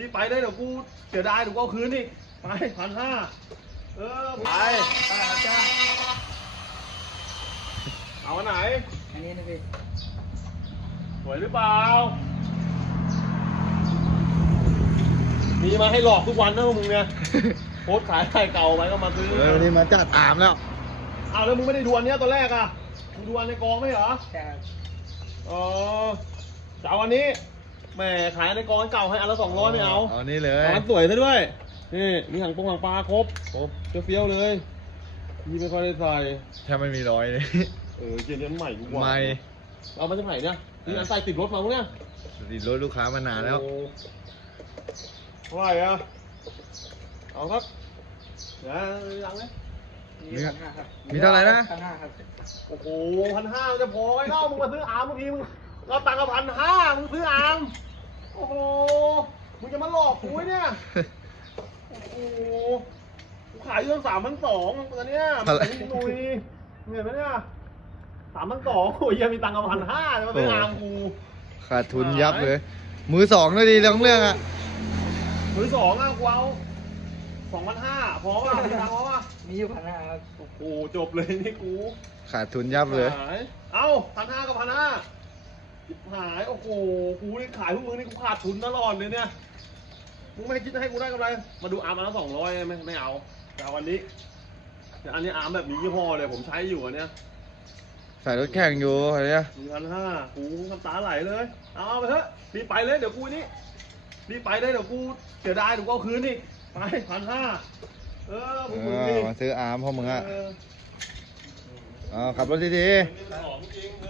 รีบไปได้เดี๋ยวกูเสียดายเดี๋ยวกูเอาคืนอีกไปพันห้าเออไปป้าจ้าเอาอันไหน อันนี้นะพี่สวยหรือเปล่า มีมาให้หลอกทุกวันนะพวกมึงเนี่ย โพสต์ขายไข่เก่าไปก็มาซื้อ เออวันนี้มาจัดอามแล้วอ้าวแล้วมึงไม่ได้ดวลเนี้ยตอนแรกอะมึงดวลในกองไม่เหรอ ใช่ครับอ๋อจะเอาอันนี้ แหมขายในกองเก่าให้อันละสองร้อยไม่เอาเอานี่เลยเอาอันสวยซะด้วย นี่มีหางปงหางปลาครบครบเฟี้ยวๆเลยมีไม่ค่อยได้ใส่แทบไม่มีรอยเลยเออเกียร์เนี้ยใหม่กูกว่าไม่เอามาจากไหนเนี่ยนี่อันใส่ติดรถมาปะเนี่ยติดรถลูกค้ามานานแล้วโอ้เท่าไหร่อะเอาครับเดี๋ยวยังเลยมีพันห้าครับมีเท่าไหร่นะพันห้าครับ โอ้โหพันห้าจะพอไว้เล่ามึงมาซื้ออาร์มบางทีมึง เราตังค์กับพันห้ามึงซื้ออาร์มโอ้โหมึงจะมาหลอกกูไว้เนี่ยโอ้โหกูขายอยู่ตั้งสามพันสองตอนเนี้ยมันขายที่นุยเห็นไหมเนี่ยสามพันสองโอ้ยยังมีตังค์กับพันห้าจะมาซื้ออาร์มกูขาดทุนยับเลย มือสองด้วยดีเรื่องเรื่องอะมือสองอะกูเอาสองพันห้าพอป่ะมีตังค์พอป่ะมีอยู่พันห้าครับโอ้โหจบเลยนี่กูขาดทุนยับเลยหายเอ้าพันห้ากับพันห้า หายโอ้โหกูนี่ขายพวกมึงนี่กูขาดทุนตลอดเลยเนี่ยมึงไม่คิดจะให้กูได้กำไรมาดูอาร์มมาแล้วสองร้อยไม่ไม่เอาแต่เอาอันนี้แต่อันนี้อาร์มแบบมียี่ห้อเลยผมใช้อยู่อันเนี้ยใส่รถแข่งอยู่อะไรเนี่ยมีพันห้ากูน้ำตาไหลเลย เอาไปเถอะรีบไปเลยเดี๋ยวกูนี่รีบไปเลยเดี๋ยวกูเสียดายเดี๋ยวกูเอาคืนอีกไปพันห้าเออพวกมึงเอดิอมาซื้ออาร์มพ่อมึงอะเออเอาขับรถดีเป็นของจริงเออ